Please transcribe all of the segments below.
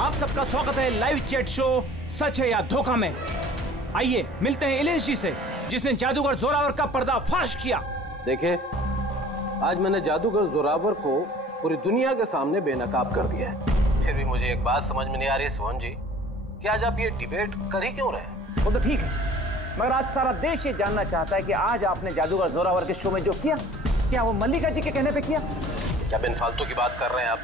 आप सबका स्वागत है लाइव चैट शो सच है या धोखा में। आइए मिलते हैं इलेश जी से, जिसने जादूगर जोरावर का पर्दाफाश किया। देखिए, आज मैंने जादूगर जोरावर को पूरी दुनिया के सामने बेनकाब कर दिया है। फिर भी मुझे एक बात समझ में नहीं आ रही सोहन जी, कि आज आप ये डिबेट कर ही क्यों रहे? वो तो ठीक है, मगर आज सारा देश ये जानना चाहता है कि आज आपने जादूगर जोरावर के शो में जो किया, क्या वो मल्लिका जी के कहने पे किया? क्या बिन फालतू की बात कर रहे हैं आप?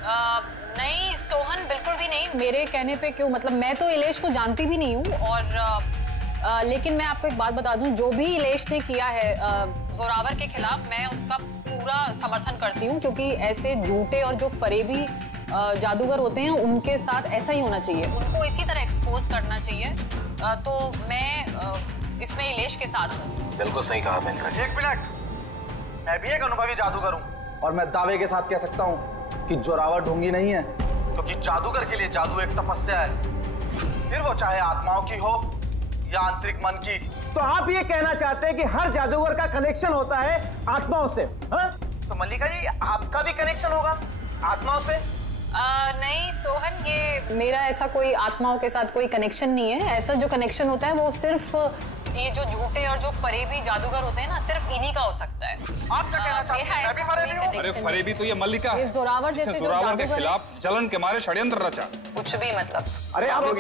नहीं सोहन, बिल्कुल भी नहीं। मेरे कहने पे क्यों, मतलब मैं तो इलेश को जानती भी नहीं हूँ, और लेकिन मैं आपको एक बात बता दूं, जो भी इलेश ने किया है जोरावर के खिलाफ, मैं उसका पूरा समर्थन करती हूँ, क्योंकि ऐसे झूठे और जो फरेबी जादूगर होते हैं उनके साथ ऐसा ही होना चाहिए, उनको इसी तरह एक्सपोज करना चाहिए। तो मैं इसमें इलेश के साथ हूँ। बिल्कुल सही कहा मैंने। एक मिनट, मैं भी एक अनुभवी जादूगर हूँ और मैं दावे के साथ कह सकता हूँ कि जोरावर ढोंगी नहीं है, क्योंकि जादूगर के लिए जादू एक तपस्या है, फिर वो चाहे आत्माओं की हो या आंतरिक मन की। तो आप ये कहना चाहते हैं कि हर जादूगर का कनेक्शन होता है आत्माओं से? हाँ? तो मल्लिका जी, आपका भी कनेक्शन होगा आत्माओं से? नहीं सोहन, ये मेरा ऐसा कोई आत्माओं के साथ कोई कनेक्शन नहीं है। ऐसा जो कनेक्शन होता है वो सिर्फ ये जो झूठे और जो फरेबी जादूगर होते हैं ना, सिर्फ इन्हीं का हो सकता है। आप क्या कहना चाहते हैं? मैं भी फरेबी हूं? अरे फरेबी तो ये मल्लिका है, जोरावर जैसे जो जोरावर के जादूगर खिलाफ जलन के मारे षड्यंत्र रचा। कुछ भी मतलब। अरे आप लोग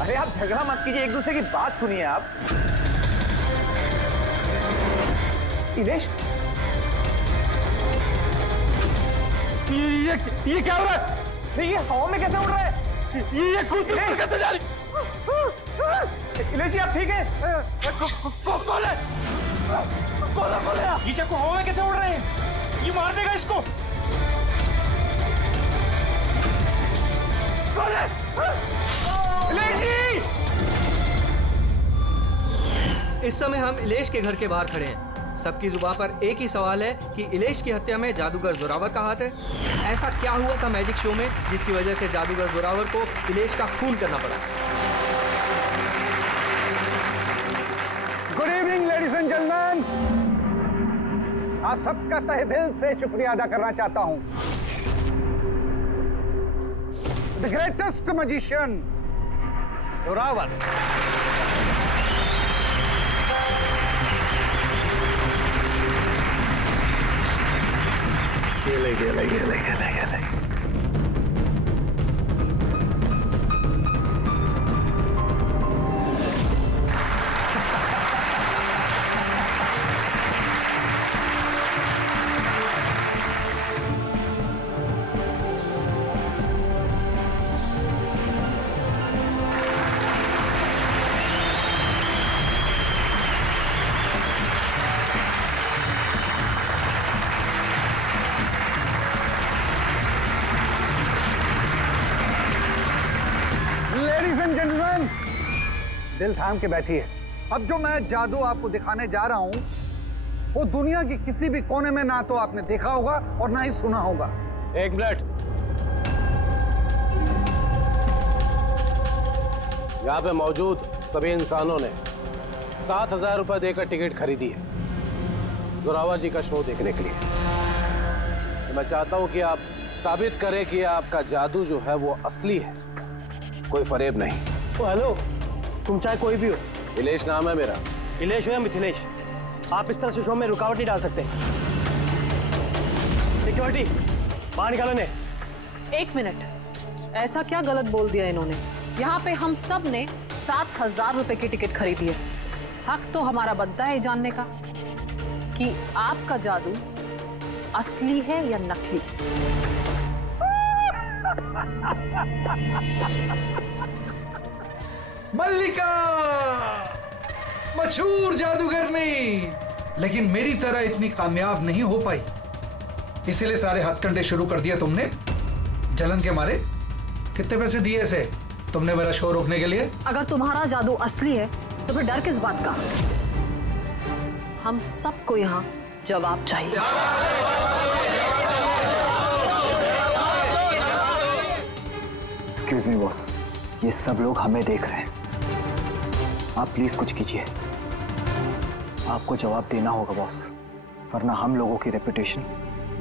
अरे आप झगड़ा मत कीजिए, एक दूसरे की बात सुनिए। आप इलेश, ये क्या हो रहा है? ये हवा में कैसे उड़ रहा है? ये कूद कैसे जा रही? इलेश जी, आप ठीक है? कौन है? ये चाकू हवा में कैसे उड़ रहे हैं? ये मार देगा इसको। कौन है? इलेश जी! इस समय हम इलेश के घर के बाहर खड़े हैं। सबकी जुबान पर एक ही सवाल है कि इलेश की हत्या में जादूगर जोरावर का हाथ है। ऐसा क्या हुआ था मैजिक शो में जिसकी वजह से जादूगर जोरावर को इलेश का खून करना पड़ा? Good evening ladies and gentleman, आप सबका तहे दिल से शुक्रिया अदा करना चाहता हूं। द ग्रेटेस्ट मैजिशियन जोरावर गेले। दिल थाम के बैठिए। अब जो मैं जादू आपको दिखाने जा रहा हूं, वो दुनिया की किसी भी कोने में ना तो आपने देखा होगा और ना ही सुना होगा। एक मिनट, यहाँ पे मौजूद सभी इंसानों ने 7,000 रुपए देकर टिकट खरीदी है जोरावर जी का शो देखने के लिए। तो मैं चाहता हूं कि आप साबित करें कि आपका जादू जो है वो असली है, कोई फरेब नहीं। हेलो, तुम चाहे कोई भी हो। इलेश नाम है मेरा। इलेश हो या मिथिलेश, आप इस तरह से शो में रुकावट नहीं डाल सकते। सिक्योरिटी, बाहर निकालो ने। एक मिनट, ऐसा क्या गलत बोल दिया इन्होंने? यहाँ पे हम सब ने 7,000 रुपए की टिकट खरीदी है। हक तो हमारा बनता है जानने का कि आपका जादू असली है या नकली। मल्लिका मशहूर जादूगरनी, लेकिन मेरी तरह इतनी कामयाब नहीं हो पाई, इसीलिए सारे हथकंडे शुरू कर दिया तुमने जलन के मारे। कितने पैसे दिए इसे तुमने मेरा शो रोकने के लिए? अगर तुम्हारा जादू असली है तो फिर डर किस बात का? हम सबको यहाँ जवाब चाहिए। एक्सक्यूज मी बॉस, ये सब लोग हमें देख रहे हैं, आप प्लीज कुछ कीजिए। आपको जवाब देना होगा बॉस, वरना हम लोगों की रेपुटेशन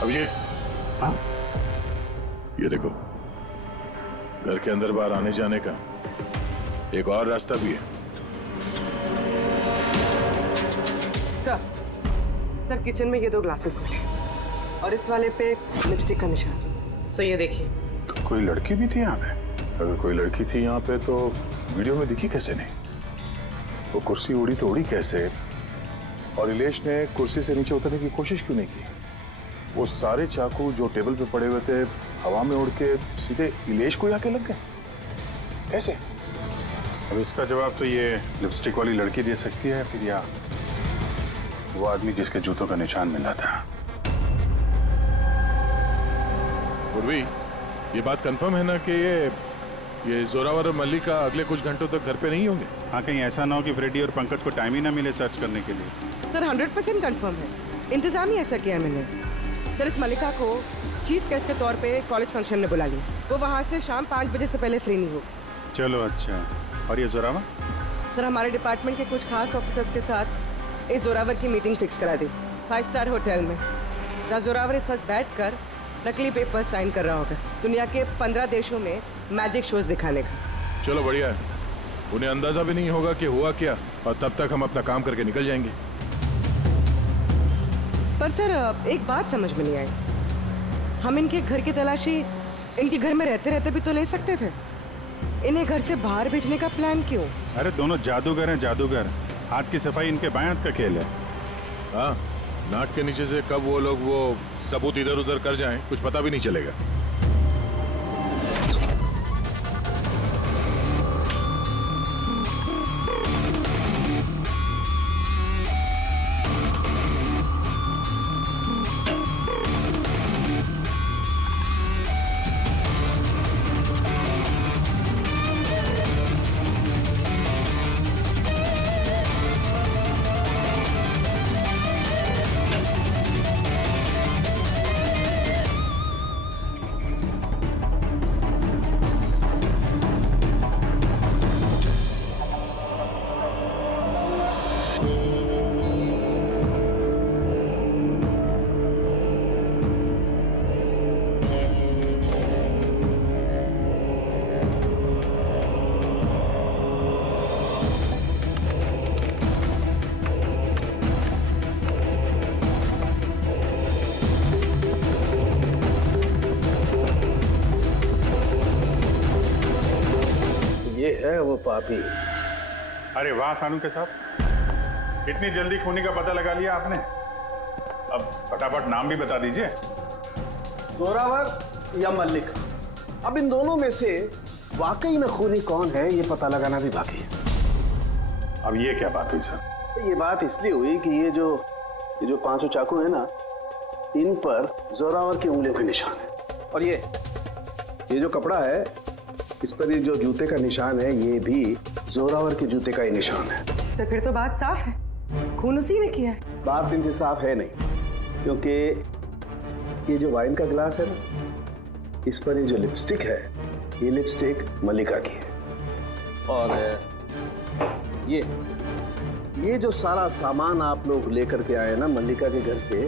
अभिषेक, हाँ? ये देखो, घर के अंदर बाहर आने जाने का एक और रास्ता भी है। सर किचन में ये 2 ग्लासेस मिले और इस वाले पे लिपस्टिक का निशान। सर ये देखिए। तो कोई लड़की भी थी यहाँ पे? अगर कोई लड़की थी यहाँ पे तो वीडियो में दिखी कैसे नहीं? वो कुर्सी उड़ी तो उड़ी कैसे? और इलेश ने कुर्सी से नीचे उतरने की कोशिश क्यों नहीं की? वो सारे चाकू जो टेबल पे पड़े हुए थे हवा में उड़ के सीधे इलेश को आके लग गए कैसे? अब इसका जवाब तो ये लिपस्टिक वाली लड़की दे सकती है, फिर या वो आदमी जिसके जूतों का निशान मिला था। पूर्वी, ये बात कंफर्म है ना कि ये जोरावर और मल्लिका अगले कुछ घंटों तक घर पे नहीं होंगे? हाँ, कहीं ऐसा ना हो कि फ्रेडी और पंकज को टाइम ही ना मिले सर्च करने के लिए। सर 100% कंफर्म है, इंतजाम ही ऐसा किया मैंने। सर इस मल्लिका को चीफ गेस्ट के तौर पे कॉलेज फंक्शन में बुला लिया, वो वहाँ से शाम 5 बजे से पहले फ्री नहीं हो। चलो अच्छा, और ये जोरावर? सर हमारे डिपार्टमेंट के कुछ खास ऑफिसर्स के साथ इस जोरावर की मीटिंग फिक्स करा दी 5 स्टार होटल में, जहाँ जोरावर इस वक्त बैठ कर नकली पेपर साइन कर रहा होगा दुनिया के 15 देशों में मैजिक शोज दिखाने का। चलो बढ़िया है, उन्हें अंदाजा भी नहीं होगा कि हुआ क्या, और तब तक हम अपना काम करके निकल जाएंगे। पर सर एक बात समझ में नहीं आई, हम इनके घर की तलाशी इनके घर में रहते रहते भी तो ले सकते थे, इन्हें घर से बाहर भेजने का प्लान क्यों? अरे दोनों जादूगर हैं, जादूगर। हाथ की सफाई इनके बाएं हाथ का खेल है। हाँ, नाक के नीचे से कब वो लोग वो सबूत इधर उधर कर जाएं, कुछ पता भी नहीं चलेगा। है वो पापी। अरे वाह सानू के साहब, इतनी जल्दी खूनी का पता लगा लिया आपने। अब फटाफट नाम भी बता दीजिए। जोरावर या मल्लिका, अब इन दोनों में से वाकई में खूनी कौन है ये पता लगाना भी बाकी है। अब ये क्या बात हुई सर? ये बात इसलिए हुई कि ये जो 5 चाकू है ना, इन पर जोरावर की उंगलियों के निशान है, और ये जो कपड़ा है इस पर ये जो जूते का निशान है ये भी जोरावर के जूते का ही निशान है। तो फिर तो बात साफ है, खून उसी ने किया है। बात इनसे साफ है नहीं, क्योंकि ये जो वाइन का गिलास है ना, इस पर ये जो लिपस्टिक है, ये लिपस्टिक मल्लिका की है, और ये जो सारा सामान आप लोग लेकर के आए ना मल्लिका के घर से,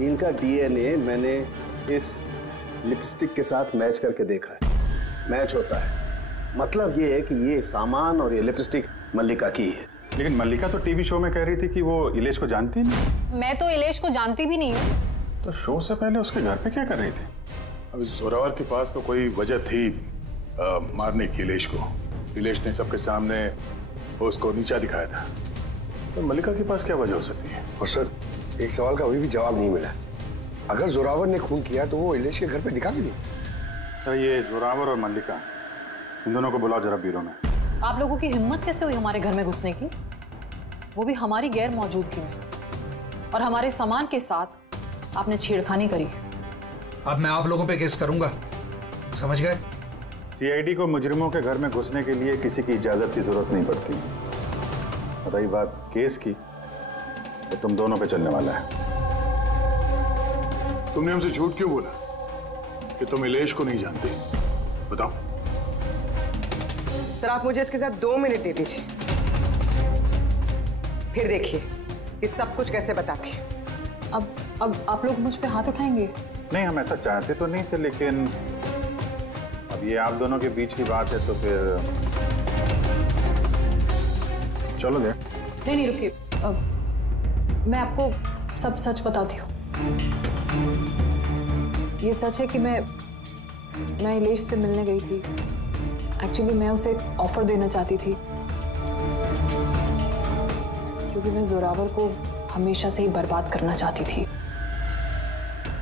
इनका डीएनए मैंने इस लिपस्टिक के साथ मैच करके देखा है, मैच होता है। मतलब ये है कि ये सामान और ये लिपस्टिक मल्लिका की है। लेकिन मल्लिका तो टीवी शो में कह रही थी कि वो इलेश को जानती नहीं। मैं तो इलेश को जानती भी नहीं हूँ। तो शो से पहले उसके घर पे क्या कर रही थी? अब जोरावर के पास तो कोई वजह थी मारने की इलेश को। इलेश ने सबके सामने उसको नीचा दिखाया था, तो मल्लिका के पास क्या वजह हो सकती है? और सर एक सवाल का अभी भी जवाब नहीं मिला, अगर जोरावर ने खून किया तो वो इलेश के घर पे दिखा भी नहीं। तो ये जोरावर और मल्लिका, इन दोनों को बुलाओ जरा ब्यूरो में। आप लोगों की हिम्मत कैसे हुई हमारे घर में घुसने की, वो भी हमारी गैर मौजूदगी में, और हमारे सामान के साथ आपने छेड़खानी करी। अब मैं आप लोगों पे केस करूंगा, समझ गए? सीआईडी को मुजरिमों के घर में घुसने के लिए किसी की इजाजत की जरूरत नहीं पड़ती। रही बात केस की, तो तुम दोनों पे चलने वाला है। तुमने हमसे झूठ क्यों बोला कि तुम इलेश को नहीं जानते? बताओ। सर आप मुझे इसके साथ 2 मिनट दे दीजिए, फिर देखिए ये सब कुछ कैसे बताती है। अब आप लोग मुझ पे हाथ उठाएंगे? नहीं, हम ऐसा चाहते तो नहीं थे, लेकिन अब ये आप दोनों के बीच की बात है तो फिर चलो दे। नहीं रुकिए, मैं आपको सब सच बताती हूँ। ये सच है कि मैं इलेश से मिलने गई थी। एक्चुअली मैं उसे एक ऑफर देना चाहती थी, क्योंकि मैं जोरावर को हमेशा से ही बर्बाद करना चाहती थी।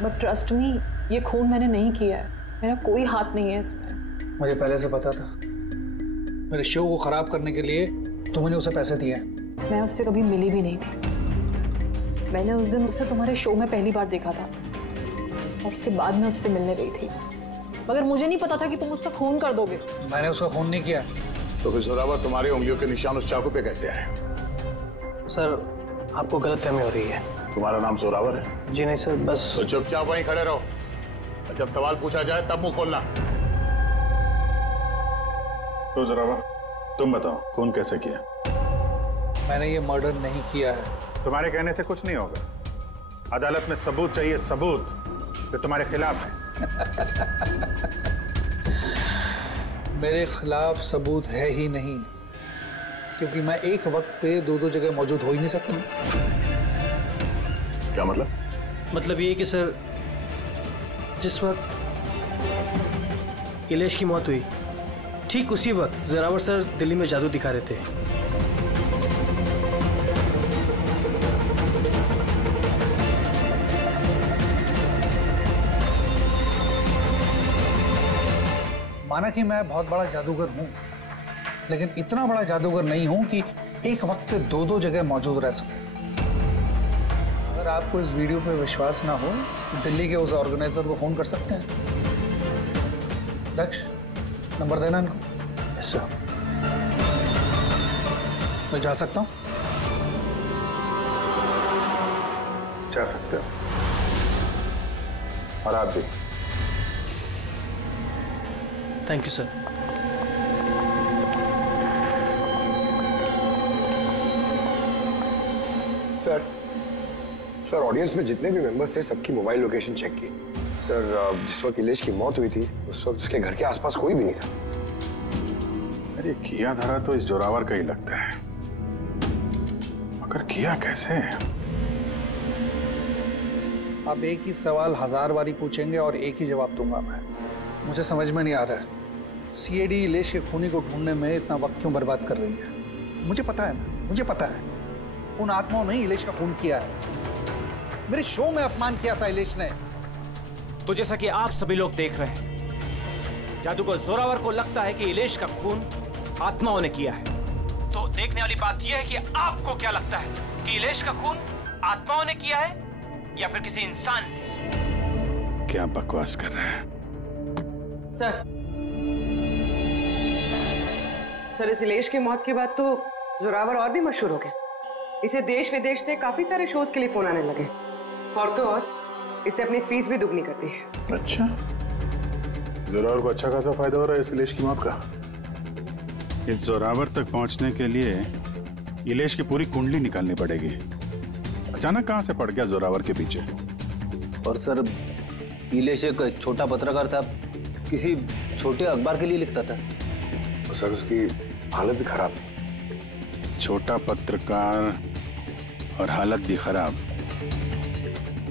बट ट्रस्ट मी, ये खून मैंने नहीं किया है, मेरा कोई हाथ नहीं है इसमें। मुझे पहले से पता था। मेरे शो को खराब करने के लिए तुमने उसे पैसे दिए। मैं उससे कभी मिली भी नहीं थी। मैंने उस दिन उसे तुम्हारे शो में पहली बार देखा था और उसके बाद मैं उससे मिलने गई थी, मगर मुझे नहीं पता था कि तुम उसका खून कर दोगे। मैंने उसका खून नहीं किया। तो फिर जोरावर तुम्हारी उंगलियों के निशान उस चाकू पे कैसे आए? सर, आपको गलतफहमी हो रही है। तुम्हारा नाम जोरावर है? जी नहीं सर, बस। तो चुपचाप वहीं खड़े रहो, जब सवाल पूछा जाए तब मुंह खोलना। तो जोरावर, तुम बताओ, खून कैसे किया? मैंने ये मर्डर नहीं किया है। तुम्हारे कहने से कुछ नहीं होगा। अदालत में सबूत चाहिए, सबूत जो तुम्हारे खिलाफ है। मेरे खिलाफ सबूत है ही नहीं, क्योंकि मैं एक वक्त पे दो जगह मौजूद हो ही नहीं सकता। क्या मतलब? मतलब ये कि सर, जिस वक्त इलेश की मौत हुई, ठीक उसी वक्त जोरावर सर दिल्ली में जादू दिखा रहे थे। माना कि मैं बहुत बड़ा जादूगर हूं, लेकिन इतना बड़ा जादूगर नहीं हूं कि एक वक्त पे दो जगह मौजूद रह सकूं। अगर आपको इस वीडियो पे विश्वास ना हो तो दिल्ली के उस ऑर्गेनाइजर को फोन कर सकते हैं। दक्ष, नंबर देना इनको। Yes sir. मैं जा सकता हूं? जा सकते हो, और आप भी। Thank you sir. Sir, audience में जितने भी मेंबर्स थे सबकी मोबाइल लोकेशन चेक की। सर, जिस वक्त इलेश की मौत हुई थी उस वक्त उसके घर के आसपास कोई भी नहीं था। अरे किया धरा तो इस जोरावर का ही लगता है, मगर किया कैसे? अब एक ही सवाल 1000 बारी पूछेंगे और एक ही जवाब दूंगा मैं। मुझे समझ में नहीं आ रहा है सीआईडी इलेश के खूनी को ढूंढने में इतना वक्त क्यों बर्बाद कर रही है। मुझे पता है ना, मुझे पता है उन आत्माओं ने इलेश का खून किया है। मेरे शो में अपमान किया था इलेश ने। तो जैसा कि आप सभी लोग देख रहे हैं, जादूगर जोरावर को लगता है कि इलेश का खून आत्माओं ने किया है। तो देखने वाली बात यह है कि आपको क्या लगता है कि इलेश का खून आत्माओं ने किया है या फिर किसी इंसान ने? क्या बकवास कर रहे हैं सर, इस इलेश की मौत के बाद तो जोरावर और भी मशहूर हो गया। इसे देश विदेश से काफी सारे शोज के लिए फोन आने लगे, और तो और इसने अपनी फीस भी दुगनी कर दी है। अच्छा, जोरावर को अच्छा खासा फायदा हो रहा है इस इलेश की मौत का। इस जोरावर तक पहुंचने के लिए इलेश की पूरी कुंडली निकालनी पड़ेगी। अचानक कहां से पड़ गया जोरावर के पीछे? और सर, इलेश एक छोटा पत्रकार था, किसी छोटे अखबार के लिए लिखता था। तो सर, उसकी हालत भी खराब है। छोटा पत्रकार और हालत भी खराब।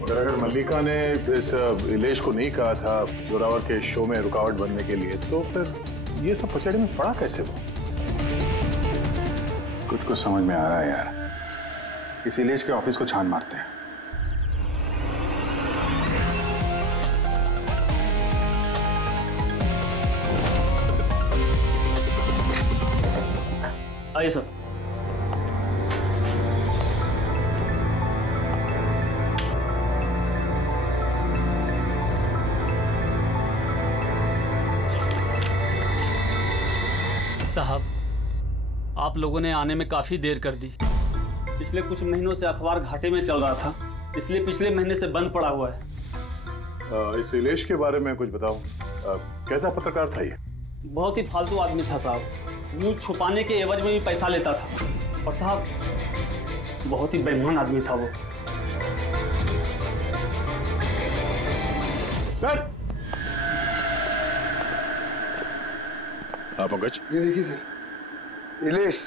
मगर अगर मल्लिका ने इस इलेश को नहीं कहा था जोरावर के शो में रुकावट बनने के लिए, तो फिर ये सब पचड़ी में पड़ा कैसे वो? कुछ समझ में आ रहा है यार। इस इलेश के ऑफिस को छान मारते हैं। आइए सर। साहब, आप लोगों ने आने में काफी देर कर दी। पिछले कुछ महीनों से अखबार घाटे में चल रहा था, इसलिए पिछले महीने से बंद पड़ा हुआ है। इस इलेश के बारे में कुछ बताओ। कैसा पत्रकार था ये? बहुत ही फालतू आदमी था साहब। न्यूज छुपाने के एवज में भी पैसा लेता था, और साहब बहुत ही बेईमान आदमी था वो। हाँ पंकज, ये देखिए सर, इलेश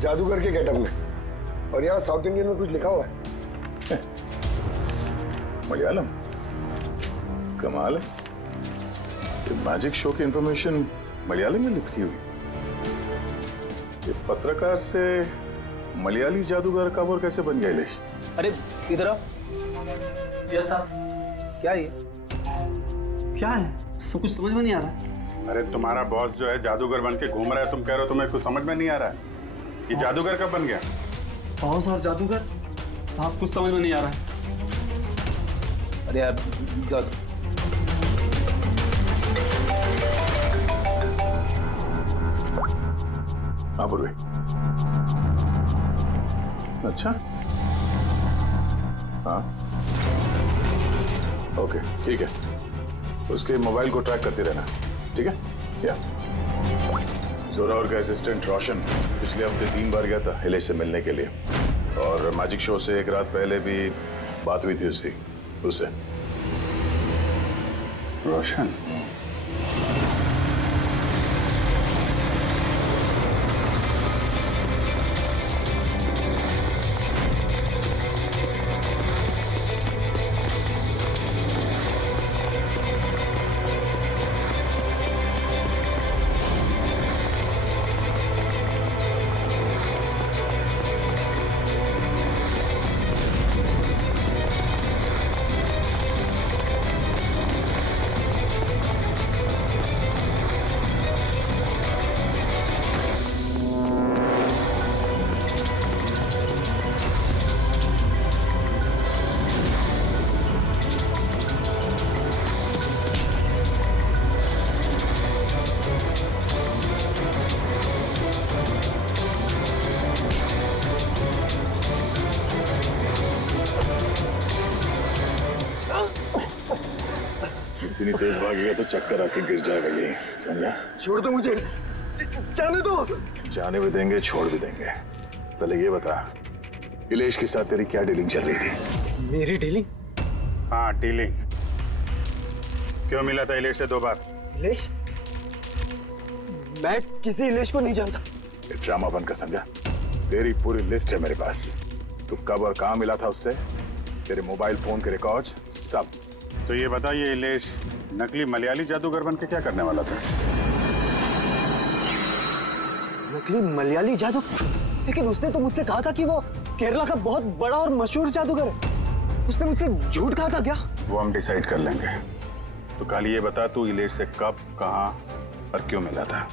जादूगर के गेटअप में, और यहाँ साउथ इंडियन में कुछ लिखा हुआ है। मलयालम, कमाल है। ये मैजिक शो की इंफॉर्मेशन मलयालम में लिखी हुई। ये पत्रकार से मलयाली जादूगर कब और कैसे बन गया इलेश? अरे इधर आओ। Yes sir. क्या ये? क्या है? सब कुछ समझ में नहीं आ रहा। अरे तुम्हारा बॉस जो है जादूगर बन के घूम रहा है, तुम कह रहे हो तुम्हें कुछ समझ में नहीं आ रहा है। ये जादूगर कब बन गया? बॉस और जादूगर साहब कुछ समझ में नहीं आ रहा है। अरे यार हाँ पूर्वी। अच्छा, हाँ ओके ठीक है। उसके मोबाइल को ट्रैक करते रहना, ठीक है? या जोरावर का असिस्टेंट रोशन पिछले हफ्ते 3 बार गया था इलेश से मिलने के लिए, और मैजिक शो से एक रात पहले भी बात हुई थी उससे। रोशन? इतनी तेज भागेगा तो चक्कर आके गिर जाएगा ये, समझा? छोड़ दो मुझे, जाने दो। जाने भी देंगे, छोड़ भी देंगे। पहले ये बता, इलेश के साथ तेरी क्या डीलिंग चल रही थी? मेरी डीलिंग? हाँ डीलिंग। क्यों मिला था इलेश से 2 बार? इलेश? मैं किसी इलेश को नहीं जानता। ये ड्रामा बंद कर, समझा? तेरी पूरी लिस्ट है मेरे पास। तू कब और कहाँ मिला था उससे, तेरे मोबाइल फोन के रिकॉर्ड्स सब। तो ये बता, ये इलेश नकली मलयाली जादूगर बन के क्या करने वाला था? नकली मलयाली जादू? लेकिन उसने तो मुझसे कहा था कि वो केरला का बहुत बड़ा और मशहूर जादूगर है। उसने मुझसे झूठ कहा था क्या? वो हम डिसाइड कर लेंगे। तो कल ये बता, तू इलेश से कब, कहाँ और क्यों मिला था?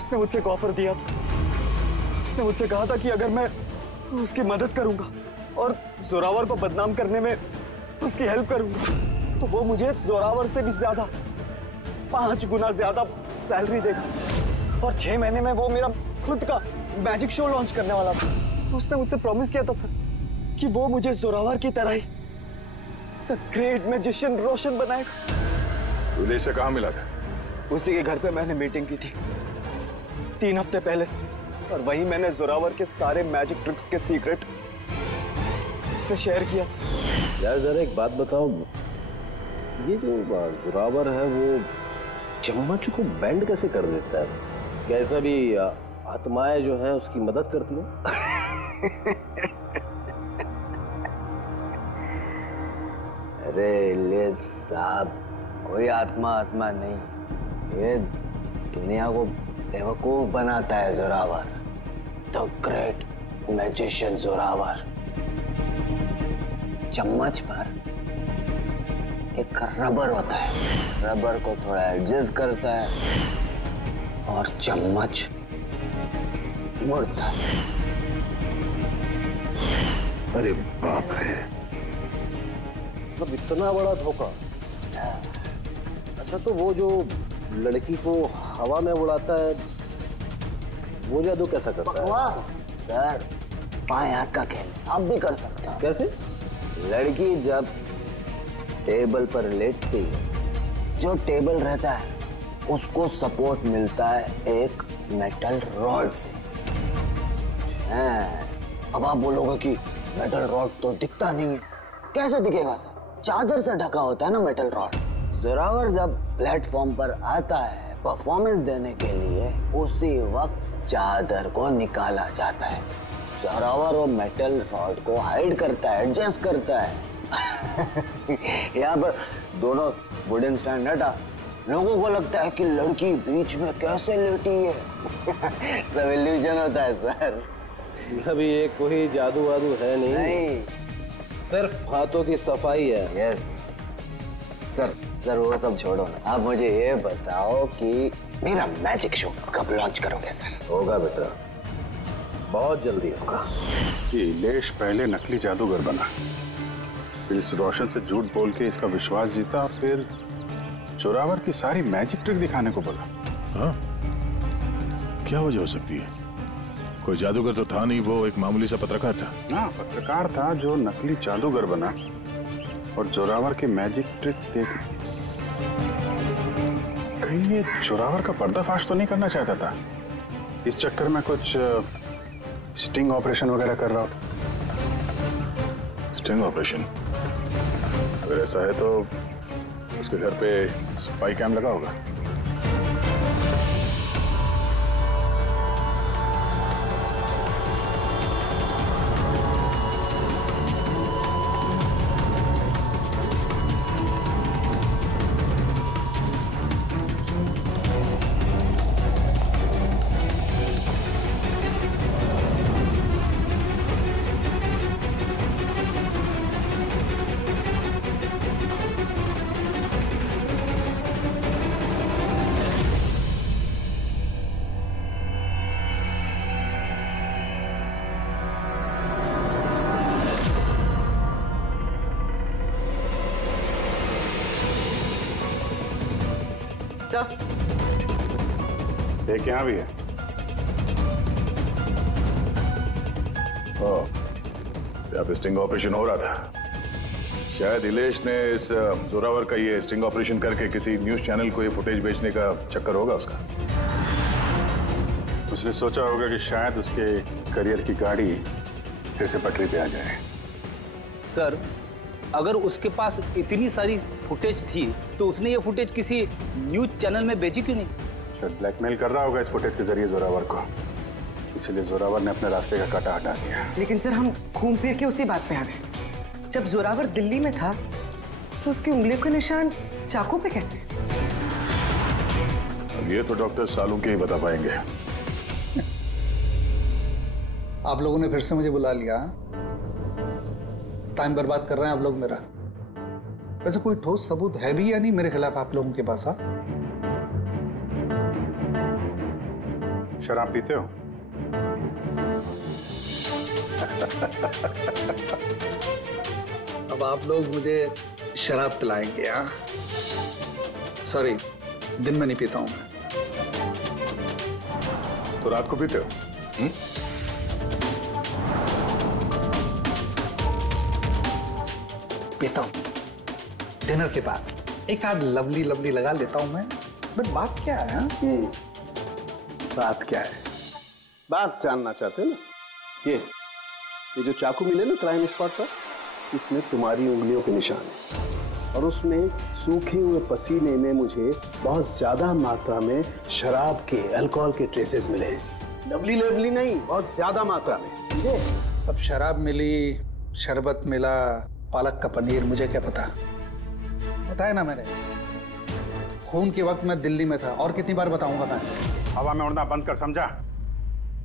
उसने मुझसे एक ऑफर दिया था। उसने मुझसे कहा था कि अगर मैं उसकी मदद करूंगा और जोरावर को बदनाम करने में उसकी हेल्प करूंगा, तो वो मुझे जोरावर से भी ज्यादा 5 गुना ज्यादा सैलरी देगा, और 6 महीने में वो मेरा खुद का मैजिक शो लॉन्च करने वाला था। उसने मुझसे प्रॉमिस किया था सर कि वो मुझे जोरावर की तरह ही द ग्रेट मैजिशियन रोशन बनाएगा। इलेश से कहाँ मिला था? उसी के घर पे मैंने मीटिंग की थी 3 हफ्ते पहले से, और वहीं मैंने जोरावर के सारे मैजिक ट्रिक्स के सीक्रेट उससे शेयर किया सर। यार जरा एक बात बताओ, ये जो जोरावर है वो चम्मच को बेंड कैसे कर देता है? क्या इसमें भी आत्माएं जो हैं उसकी मदद करती हैं? अरे इलियास साहब, कोई आत्मा नहीं, ये दुनिया को बेवकूफ बनाता है Zorawar, the great magician Zorawar. चम्मच पर एक रबर होता है, रबर को थोड़ा एडजस्ट करता है और चम्मच मुड़ता है। अरे बाप रे, मतलब इतना बड़ा धोखा। अच्छा, तो वो जो लड़की को हवा में उड़ाता है वो जादू कैसा करता है? बकवास सर, बाएं हाथ का खेल आप भी कर सकते हैं। कैसे? लड़की जब टेबल पर लेटती है, जो टेबल रहता है उसको सपोर्ट मिलता है एक मेटल रॉड से। अब आप बोलोगे कि मेटल रॉड तो दिखता नहीं है। कैसे दिखेगा सर? चादर से ढका होता है ना मेटल रॉड। जोरावर जब प्लेटफॉर्म पर आता है, परफॉर्मेंस देने के लिए उसी वक्त चादर को निकाला जाता है। जोरावर वो मेटल रॉड को हाइड करता है, एडजस्ट करता है। यहाँ पर दोनों वुडन स्टैंड हटा, लोगों को लगता है कि लड़की बीच में कैसे लेटी है। सब इल्यूजन होता है सर। अभी ये कोई जादू वादू है नहीं, सिर्फ हाथों की सफाई है। यस सर वो सब छोड़ो ना, आप मुझे ये बताओ कि मेरा मैजिक शो कब लॉन्च करोगे सर? होगा बेटा, बहुत जल्दी होगा। ये इलेश पहले नकली जादूगर बना, फिर इस रोशन से झूठ बोल के इसका विश्वास जीता और फिर जोरावर की सारी मैजिक ट्रिक दिखाने को बोला। हाँ? क्या वजह हो सकती है? कोई जादूगर तो था नहीं, वो एक मामूली सा पत्रकार था। हाँ, पत्रकार था जो नकली जादूगर बना और जोरावर की मैजिक ट्रिक देख ली। कहीं ये जोरावर का पर्दाफाश तो नहीं करना चाहता था? इस चक्कर में कुछ स्टिंग ऑपरेशन वगैरह कर रहा हो? Sting operation? अगर ऐसा है तो उसके घर पे स्पाई कैम लगा होगा। एक यहाँ भी है। यहाँ पे स्टिंग ऑपरेशन हो रहा था। शायद इलेश ने इस जोरावर का ये स्टिंग ऑपरेशन करके किसी न्यूज चैनल को ये फुटेज बेचने का चक्कर होगा उसका। उसने सोचा होगा कि शायद उसके करियर की गाड़ी फिर से पटरी पे आ जाए। सर, अगर उसके पास इतनी सारी फुटेज थी तो उसने ये फुटेज किसी न्यूज चैनल में बेची क्यों नहीं? शायद ब्लैकमेल कर रहा होगा इस फुटेज के जरिए जोरावर को, इसलिए जोरावर ने अपने रास्ते का कांटा हटा दिया। लेकिन सर, हम घूम फिर के उसी बात पे आ गए। जब जोरावर दिल्ली में था तो उसकी उंगलियों के निशान चाकू पे कैसे? अब ये तो डॉक्टर सालुंके ही बता पाएंगे। आप लोगों ने फिर से मुझे बुला लिया। टाइम बर्बाद कर रहे हैं आप लोग मेरा। वैसे कोई ठोस सबूत है भी या नहीं मेरे खिलाफ आप लोगों के पास? शराब पीते हो? अब आप लोग मुझे शराब पिलाएंगे? हाँ, सॉरी, दिन में नहीं पीता हूं मैं। तो रात को पीते हो? पीता हूं डिनर के बाद, एक आध लवली लगा लेता हूं मैं। बट बात क्या है? हाँ? बात क्या है? बात जानना चाहते हैं ना? ये जो चाकू मिले ना क्राइम स्पॉट पर, इसमें तुम्हारी उंगलियों के निशान है और उसमें सूखे हुए पसीने में मुझे बहुत ज्यादा मात्रा में शराब के, अल्कोहल के ट्रेसेस मिले हैं। लवली नहीं, बहुत ज्यादा मात्रा में। समझे? अब शराब मिली, शरबत मिला, पालक का पनीर, मुझे क्या पता? बताया ना मैंने, खून के वक्त मैं दिल्ली में था। और कितनी बार बताऊंगा मैं? हवा में उड़ना बंद कर, समझा?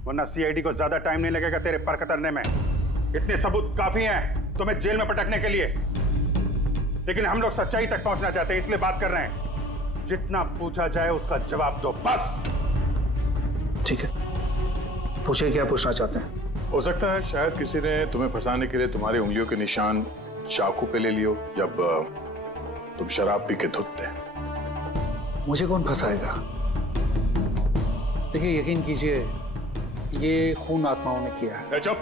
वरना सीआईडी को ज्यादा टाइम नहीं लगेगा तेरे पर कतरने में। इतने सबूत काफी हैं तुम्हें जेल में पटकने के लिए, लेकिन हम लोग सच्चाई तक पहुंचना चाहते हैं, इसलिए बात कर रहे हैं। जितना पूछा जाए उसका जवाब दो, बस। ठीक है, पूछे क्या पूछना चाहते हैं? हो सकता है शायद किसी ने तुम्हें फंसाने के लिए तुम्हारी उंगलियों के निशान चाकू पे ले लियो जब तुम शराब पी के धुत थे। मुझे कौन फंसाएगा? देखिए, यकीन कीजिए, ये खून आत्माओं ने किया है। चुप,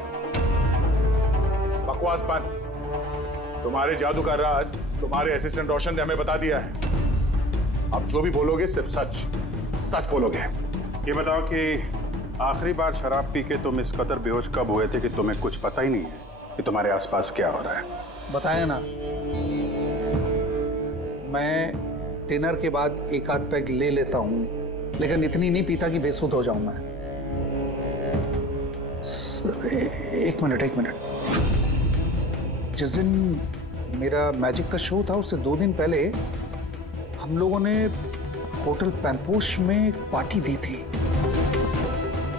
बकवास बंद। तुम्हारे जादू का राज तुम्हारे असिस्टेंट रोशन ने हमें बता दिया है। अब जो भी बोलोगे सिर्फ सच बोलोगे। ये बताओ कि आखिरी बार शराब पी के तुम इस कदर बेहोश कब हुए थे कि तुम्हें कुछ पता ही नहीं है कि तुम्हारे आसपास क्या हो रहा है? बताया ना, मैं डिनर के बाद एक आध पैग ले लेता हूँ, लेकिन इतनी नहीं पीता कि बेसुध हो जाऊं मैं। सर एक मिनट। जिस दिन मेरा मैजिक का शो था उससे 2 दिन पहले हम लोगों ने होटल पैम्पोश में पार्टी दी थी।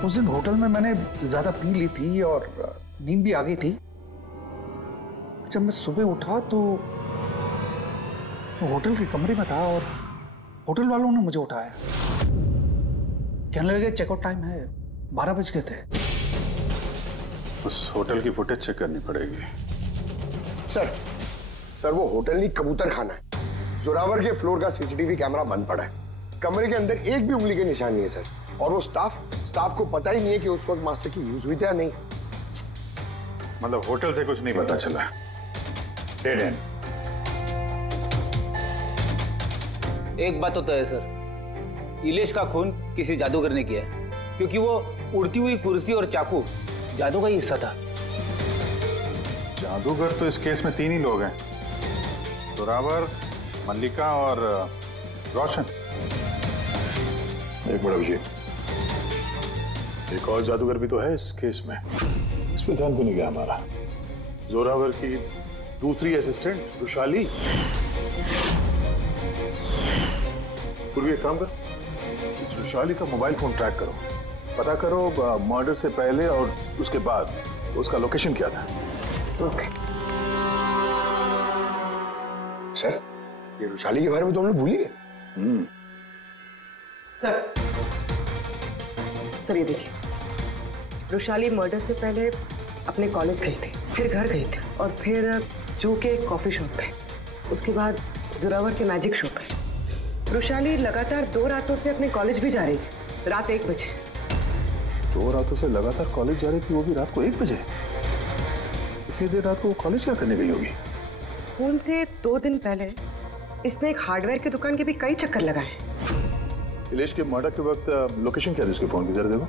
उस दिन होटल में मैंने ज्यादा पी ली थी और नींद भी आ गई थी। जब मैं सुबह उठा तो होटल के कमरे में था और होटल वालों ने मुझे उठाया। कहने लगे चेकआउट टाइम है, 12 बज गए थे। उस होटल की फुटेज चेक करनी पड़ेगी। सर वो होटल नहीं कबूतर खाना है। जोरावर के फ्लोर का सीसीटीवी कैमरा बंद पड़ा है। कमरे के अंदर एक भी उंगली के निशान नहीं है सर। और वो स्टाफ को पता ही नहीं है कि उस वक्त मास्टर की यूज हुई थी या नहीं। मतलब होटल से कुछ नहीं पता चला। Dead and. एक बात तो तय है सर, इलेश का खून किसी जादूगर ने किया है, क्योंकि वो उड़ती हुई कुर्सी और चाकू जादू का ही हिस्सा था। जादूगर तो इस केस में 3 ही लोग हैं, जोरावर, मल्लिका और रोशन। एक मिनट विजय, एक और जादूगर भी तो है इस केस में, इस पे ध्यान क्यों नहीं गया हमारा? जोरावर की दूसरी असिस्टेंट रुशाली। पूर्वी एक काम कर, इस रुशाली का मोबाइल फोन ट्रैक करो, पता करो मर्डर से पहले और उसके बाद उसका लोकेशन क्या था। ओके सर, ये रुशाली के बारे में तो हम लोग भूल ही गए। सर ये देखिए, रुशाली मर्डर से पहले अपने कॉलेज गई थी, फिर घर गई थी और फिर जो के कॉफी शॉप पे, उसके बाद जोरावर के मैजिक शो पे। रुशाली लगातार 2 रातों से अपने कॉलेज भी जा रही थी, रात 1 बजे। 2 रातों से लगातार कॉलेज जा रही थी, वो भी रात को 1 बजे? इतनी देर रात को वो कॉलेज क्या करने गई होगी? फोन से 2 दिन पहले इसने एक हार्डवेयर की दुकान के भी कई चक्कर लगाए। इलेश के मर्डर के वक्त लोकेशन क्या थी उसके फोन की, जरा देखो।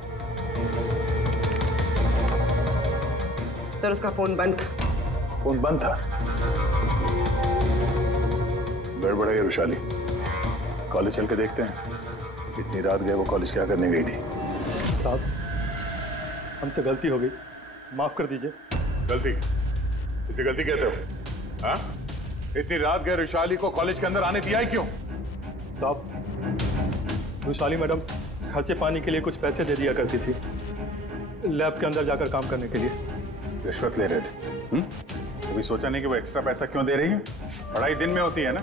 सर उसका फोन बंद था। फोन बंद था? गड़बड़ है रुशाली, कॉलेज चल के देखते हैं। इतनी रात गए वो कॉलेज क्या करने गई थी? साहब हमसे गलती हो गई, माफ कर दीजिए। गलती? इसे गलती कहते हो? हाँ? इतनी रात गए रुशाली को कॉलेज के अंदर आने दिया ही क्यों? साहब रुशाली मैडम खर्चे पानी के लिए कुछ पैसे दे दिया करती थी, लैब के अंदर जाकर काम करने के लिए। रिश्वत ले रहे थे? कभी सोचा नहीं कि वो एक्स्ट्रा पैसा क्यों दे रही है? पढ़ाई दिन में होती है ना,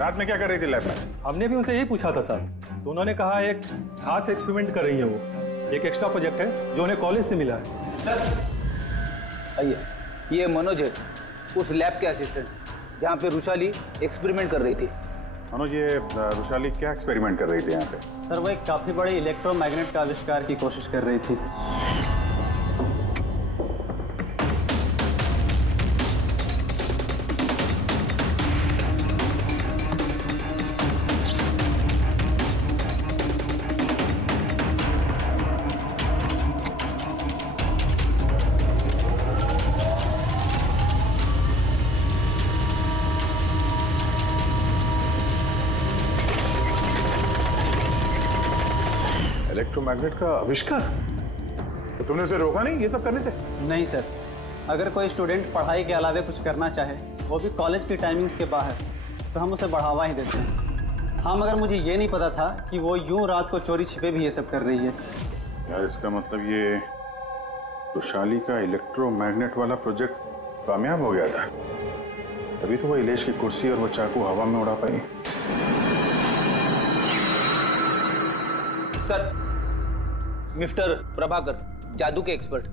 रात में क्या कर रही थी लैब में? हमने भी उनसे यही पूछा था साहब, तो उन्होंने कहा एक खास एक्सपेरिमेंट कर रही है वो, एक एक्स्ट्रा प्रोजेक्ट है जो उन्हें कॉलेज से मिला है। आइए, ये मनोज है, उस लैब के असिस्टेंट जहाँ पे रुशाली एक्सपेरिमेंट कर रही थी। मनोज, ये रुशाली क्या एक्सपेरिमेंट कर रही थी यहाँ पे? सर वो एक काफी बड़ी इलेक्ट्रोमैग्नेट का आविष्कार की कोशिश कर रही थी। इलेक्ट्रोमैग्नेट का आविष्कार? तो तुमने उसे रोका नहीं ये सब करने से? नहीं सर, अगर कोई स्टूडेंट पढ़ाई के अलावा कुछ करना चाहे, वो भी कॉलेज की टाइमिंग्स के बाहर, तो हम उसे बढ़ावा ही देते हैं। हाँ, मगर मुझे ये नहीं पता था कि वो यूं रात को चोरी छिपे भी ये सब कर रही है। यार इसका मतलब ये रुशाली का इलेक्ट्रोमैग्नेट वाला प्रोजेक्ट कामयाब हो गया था, तभी तो वो इलेश की कुर्सी और वो चाकू हवा में उड़ा पाई। सर, मिस्टर प्रभाकर, जादू के expert.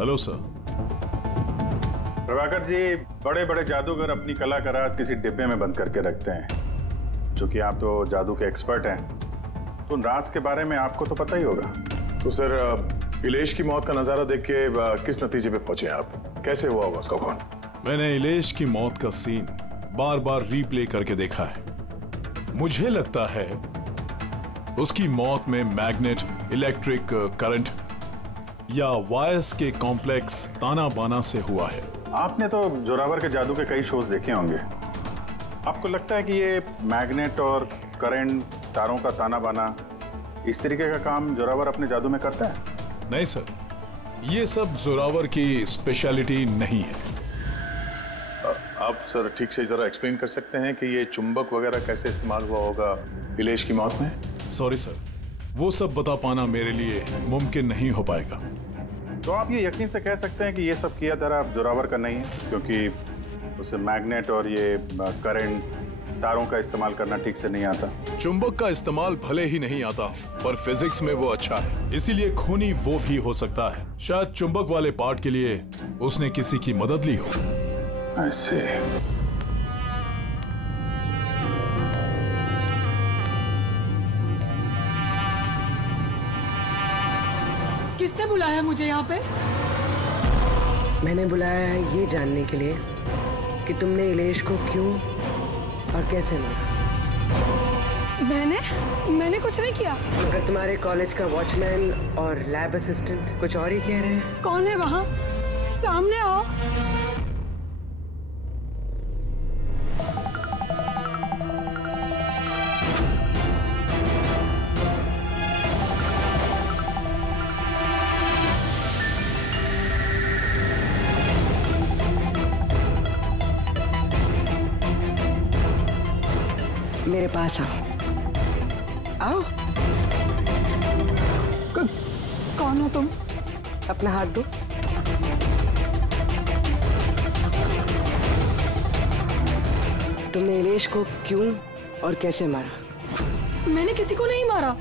Hello sir. Prabhakar ji, बड़े बड़े जादूगर अपनी कला का राज किसी डिब्बे में बंद करके रखते हैं। चूंकि आप तो जादू के एक्सपर्ट हैं, तो उन राज के बारे में आपको तो पता ही होगा। तो सर, इलेश की मौत का नजारा देख के किस नतीजे पे पहुंचे आप? कैसे हुआ होगा उसका खून? मैंने इलेश की मौत का सीन बार बार रीप्ले करके देखा है। मुझे लगता है उसकी मौत में मैग्नेट, इलेक्ट्रिक करंट या वायर्स के कॉम्प्लेक्स ताना बाना से हुआ है। आपने तो जोरावर के जादू के कई शोज देखे होंगे। आपको लगता है कि ये मैग्नेट और करंट तारों का ताना बाना, इस तरीके का काम जोरावर अपने जादू में करता है? नहीं सर, ये सब जोरावर की स्पेशलिटी नहीं है। आप सर ठीक से जरा एक्सप्लेन कर सकते हैं कि ये चुंबक वगैरह कैसे इस्तेमाल हुआ होगा इलेश की मौत में? सॉरी सर, वो सब बता पाना मेरे लिए मुमकिन नहीं हो पाएगा। तो आप ये यकीन से कह सकते हैं कि ये सब किया धरा जोरावर का नहीं है, क्योंकि उसे मैग्नेट और ये करंट, तारों का इस्तेमाल करना ठीक से नहीं आता। चुंबक का इस्तेमाल भले ही नहीं आता, पर फिजिक्स में वो अच्छा है, इसीलिए खूनी वो भी हो सकता है। शायद चुंबक वाले पार्ट के लिए उसने किसी की मदद ली हो। ऐसे किसने बुलाया मुझे यहाँ पे? मैंने बुलाया है ये जानने के लिए कि तुमने इलेश को क्यों और कैसे मारा। मैंने कुछ नहीं किया। मगर तुम्हारे कॉलेज का वॉचमैन और लैब असिस्टेंट कुछ और ही कह रहे हैं। कौन है वहाँ? सामने आओ। मेरे पास आओ। आओ। कौन हो तुम? अपना हाथ दो। तुमने इलेश को क्यों और कैसे मारा? मैंने किसी को नहीं मारा।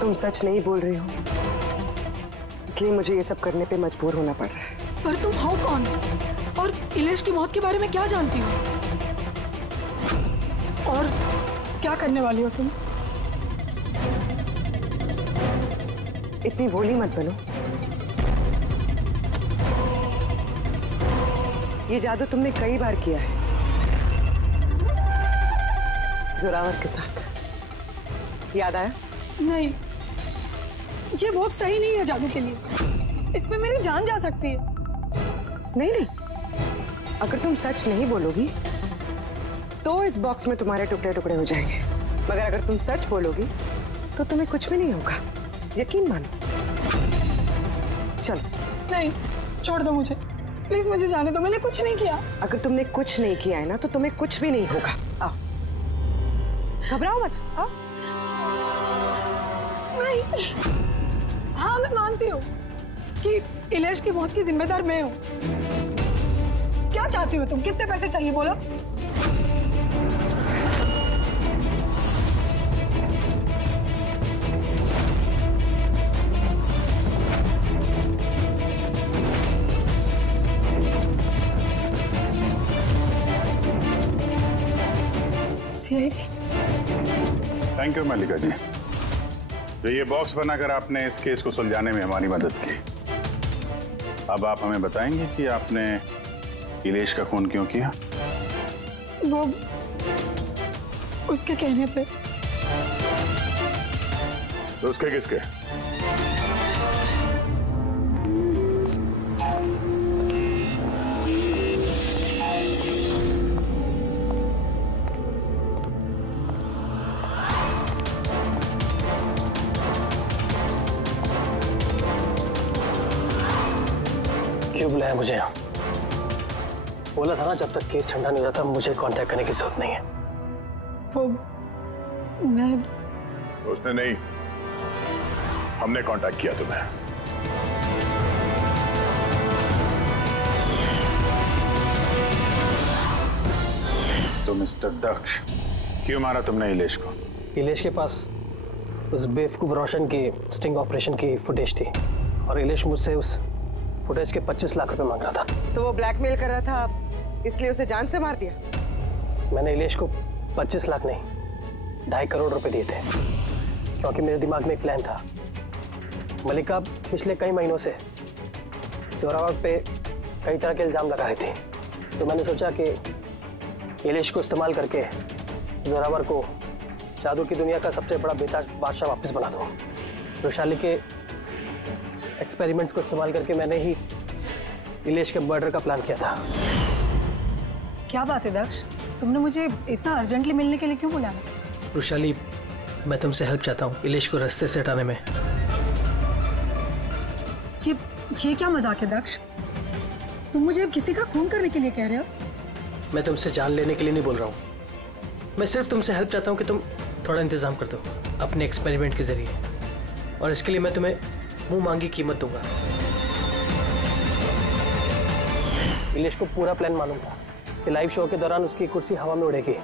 तुम सच नहीं बोल रही हो, इसलिए मुझे ये सब करने पे मजबूर होना पड़ रहा है। पर तुम हो कौन और इलेश की मौत के बारे में क्या जानती हो? और क्या करने वाली हो तुम? इतनी भोली मत बनो। ये जादू तुमने कई बार किया है जोरावर के साथ, याद आया? नहीं, ये बॉक्स सही नहीं है जादू के लिए। इसमें मेरी जान जा सकती है। नहीं, अगर तुम सच नहीं बोलोगी तो इस बॉक्स में तुम्हारे टुकड़े टुकड़े हो जाएंगे, मगर अगर तुम सच बोलोगी तो तुम्हें कुछ भी नहीं होगा, यकीन मानो। चलो। नहीं, छोड़ दो मुझे, प्लीज मुझे जाने दो। मैंने कुछ नहीं किया। अगर तुमने कुछ नहीं किया है ना तो तुम्हें कुछ भी नहीं होगा। आओ, घबराओ मत। आओ। नहीं, हाँ मैं मानती हूँ कि इलेश की मौत की जिम्मेदार मैं हूँ। क्या चाहती हो तुम? कितने पैसे चाहिए बोलो? सीआईडी। थैंक यू मल्लिका जी, तो ये बॉक्स बनाकर आपने इस केस को सुलझाने में हमारी मदद की। अब आप हमें बताएंगे कि आपने इलेश का खून क्यों किया? वो उसके कहने पे। तो उसके किसके? क्यों बुलाया मुझे यहाँ? बोला था ना जब तक केस ठंडा नहीं हो जाता मुझे कांटेक्ट करने की जरूरत नहीं है। वो मैं उसने नहीं, हमने कांटेक्ट किया तुम्हें। तो मिस्टर दक्ष, क्यों मारा तुमने इलेश को? इलेश के पास उस बेवकूफ रोशन की स्टिंग ऑपरेशन की फुटेज थी और इलेश मुझसे उस फुटेज के 25 लाख रुपए मांग रहा था। तो वो ब्लैकमेल कर रहा था, इसलिए उसे जान से मार दिया? मैंने इलेश को 25 लाख नहीं 2.5 करोड़ रुपए दिए थे, क्योंकि मेरे दिमाग में एक प्लान था। मल्लिका पिछले कई महीनों से जोरावर पे कई तरह के इल्जाम लगा रही थी, तो मैंने सोचा कि इलेश को इस्तेमाल करके जोरावर को जादू की दुनिया का सबसे बड़ा बेताज बादशाह वापस बना दूं। वैशाली के एक्सपेरिमेंट्स को इस्तेमाल करके मैंने ही इलेश के मर्डर का प्लान किया था। क्या बात है दक्ष, तुमने मुझे इतना अर्जेंटली मिलने के लिए क्यों बुलाया? वैशाली, मैं तुमसे हेल्प चाहता हूँ इलेश को रास्ते से हटाने में। ये क्या मजाक है दक्ष? तुम मुझे अब किसी का खून करने के लिए कह रहे हो? मैं तुमसे जान लेने के लिए नहीं बोल रहा हूँ, मैं सिर्फ तुमसे हेल्प चाहता हूँ कि तुम थोड़ा इंतजाम कर दो अपने एक्सपेरिमेंट के जरिए, और इसके लिए मैं तुम्हें मुंह मांगी कीमत दूंगा। इलेश को पूरा प्लान मालूम था कि लाइव शो के दौरान उसकी कुर्सी हवा में उड़ेगी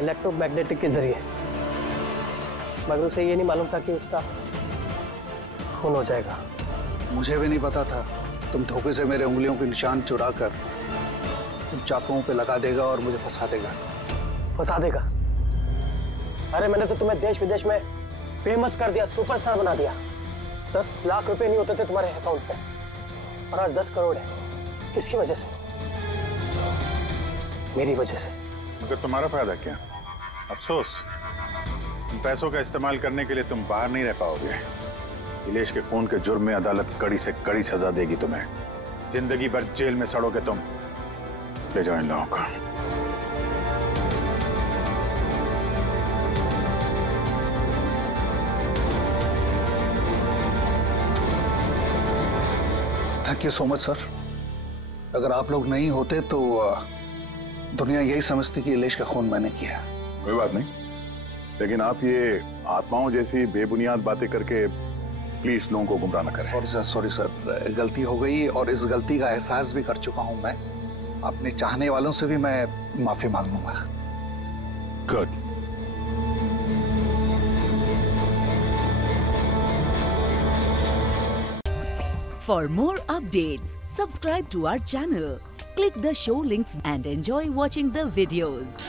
इलेक्ट्रोमैग्नेटिक के जरिए, मगर उसे ये नहीं मालूम था कि उसका खून हो जाएगा। मुझे भी नहीं पता था तुम धोखे से मेरे उंगलियों के निशान चुरा कर तुम चाकुओं पे लगा देगा और मुझे फंसा देगा। फंसा देगा? अरे मैंने तो तुम्हें देश विदेश में फेमस कर दिया, सुपरस्टार बना दिया। 10 लाख रुपए नहीं होते थे तुम्हारे अकाउंट पे, और आज 10 करोड़ है। किसकी वजह से? मेरी वजह से। मगर तुम्हारा फायदा क्या? अफसोस, पैसों का इस्तेमाल करने के लिए तुम बाहर नहीं रह पाओगे। इलेश के खून के जुर्म में अदालत कड़ी से कड़ी सजा देगी तुम्हें। जिंदगी भर जेल में सड़ोगे तुम। ले जाओ इन लोगों को। Thank you so much sir. अगर आप लोग नहीं होते तो दुनिया यही समझती कि इलेश का खून मैंने किया। कोई बात नहीं, लेकिन आप ये आत्माओं जैसी बेबुनियाद बातें करके प्लीज लोगों को गुमराह न करें। सॉरी सर, गलती हो गई और इस गलती का एहसास भी कर चुका हूं मैं। अपने चाहने वालों से भी मैं माफी मांग लूंगा। Good. For more updates, subscribe to our channel, click the show links and enjoy watching the videos.